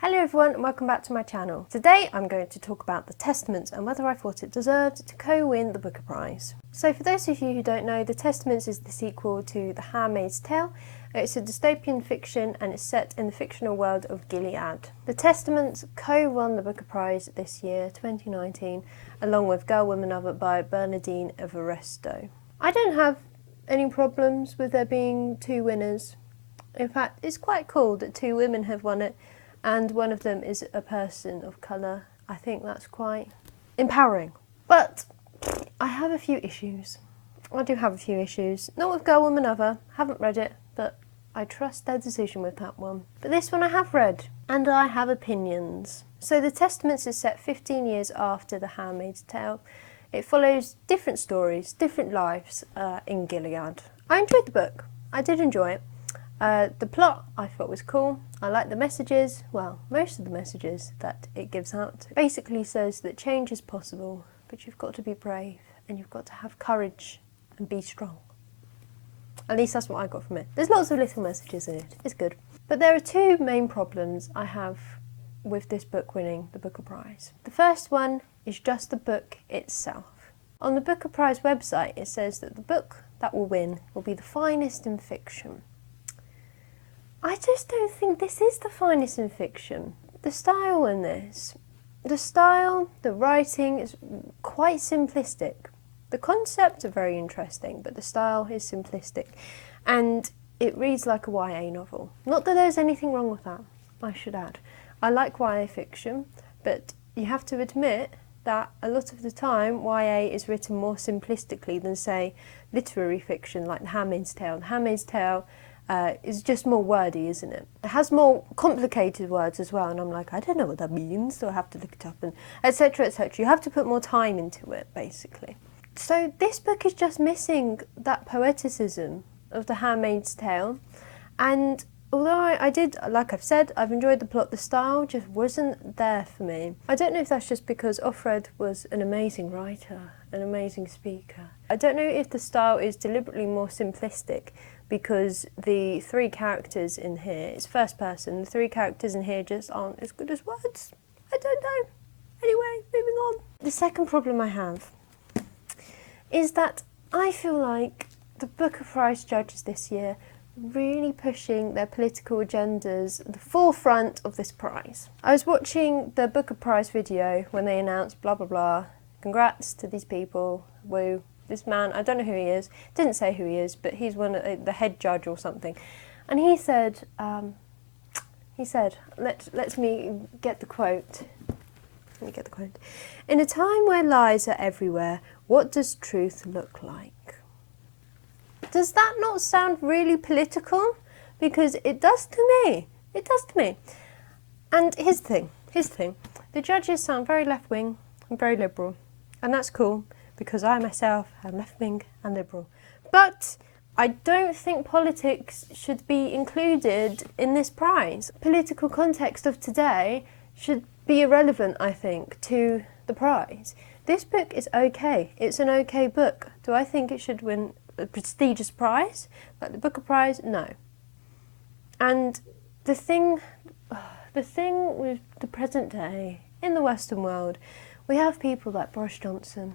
Hello everyone and welcome back to my channel. Today I'm going to talk about The Testaments and whether I thought it deserved to co-win the Booker Prize. So for those of you who don't know, The Testaments is the sequel to The Handmaid's Tale. It's a dystopian fiction and it's set in the fictional world of Gilead. The Testaments co-won the Booker Prize this year, 2019, along with Girl, Woman, Other by Bernardine Evaristo. I don't have any problems with there being two winners. In fact, it's quite cool that two women have won it, and one of them is a person of colour. I think that's quite empowering. But I have a few issues. I do have a few issues. Not with Girl, Woman, Other. Haven't read it, but I trust their decision with that one. But this one I have read, and I have opinions. So The Testaments is set 15 years after The Handmaid's Tale. It follows different stories, different lives in Gilead. I enjoyed the book. I did enjoy it. The plot I thought was cool. I like the messages, well, most of the messages that it gives out. It basically says that change is possible, but you've got to be brave and you've got to have courage and be strong. At least that's what I got from it. There's lots of little messages in it. It's good. But there are two main problems I have with this book winning the Booker Prize. The first one is just the book itself. On the Booker Prize website it says that the book that will win will be the finest in fiction. I just don't think this is the finest in fiction. The style in this, the writing is quite simplistic. The concepts are very interesting, but the style is simplistic. And it reads like a YA novel. Not that there's anything wrong with that, I should add. I like YA fiction, but you have to admit that a lot of the time YA is written more simplistically than, say, literary fiction like The Handmaid's Tale. The Handmaid's Tale is just more wordy, isn't it? It has more complicated words as well, and I'm like, I don't know what that means, so I have to look it up, and etc, etc. You have to put more time into it, basically. So this book is just missing that poeticism of The Handmaid's Tale, and although I did, like I've said, I've enjoyed the plot, the style just wasn't there for me. I don't know if that's just because Offred was an amazing writer, an amazing speaker. I don't know if the style is deliberately more simplistic, because the three characters in here, it's first person, the three characters in here just aren't as good as words. I don't know. Anyway, moving on. The second problem I have is that I feel like the Booker Prize judges this year really pushing their political agendas at the forefront of this prize. I was watching the Booker Prize video when they announced blah blah blah, congrats to these people, woo. This man, I don't know who he is, didn't say who he is, but he's one of the head judge or something. And he said, let me get the quote. Let me get the quote. In a time where lies are everywhere, what does truth look like? Does that not sound really political? Because it does to me. It does to me. And here's the thing. The judges sound very left-wing and very liberal. And that's cool, because I myself am left-wing and liberal. But I don't think politics should be included in this prize. Political context of today should be irrelevant, I think, to the prize. This book is okay. It's an okay book. Do I think it should win a prestigious prize? Like the Booker Prize? No. And the thing with the present day, in the Western world, we have people like Boris Johnson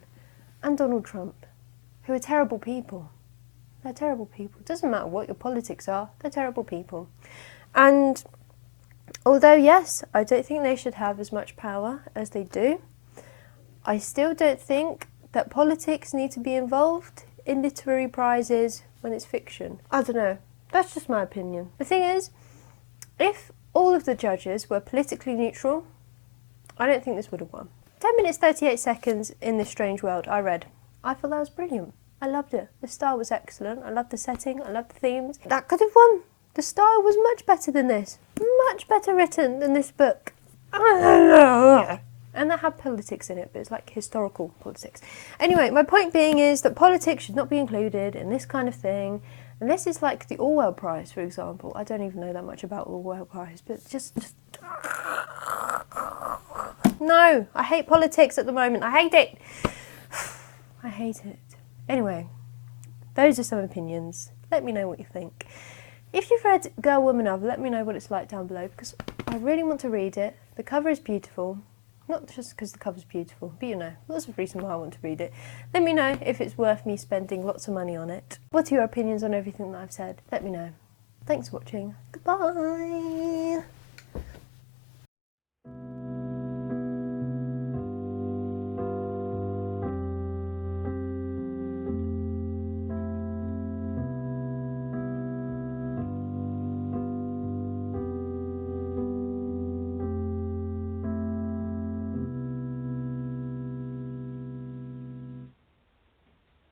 and Donald Trump, who are terrible people. They're terrible people. It doesn't matter what your politics are, they're terrible people. And although, yes, I don't think they should have as much power as they do, I still don't think that politics need to be involved in literary prizes when it's fiction. I don't know. That's just my opinion. The thing is, if all of the judges were politically neutral, I don't think this would have won. 10 minutes 38 seconds in This Strange World, I read. I thought that was brilliant. I loved it. The style was excellent. I loved the setting. I loved the themes. That could have won. The style was much better than this. Much better written than this book. And that had politics in it, but it's like historical politics. Anyway, my point being is that politics should not be included in this kind of thing. And this is like the Orwell Prize, for example. I don't even know that much about Orwell Prize, but just... No, I hate politics at the moment. I hate it. I hate it. Anyway, those are some opinions. Let me know what you think. If you've read Girl, Woman, Other, let me know what it's like down below, because I I really want to read it. The cover is beautiful. Not just because the cover's beautiful, but you know, lots of reason why I want to read it. Let me know if it's worth me spending lots of money on it. What are your opinions on everything that I've said? Let me know. Thanks for watching. Goodbye!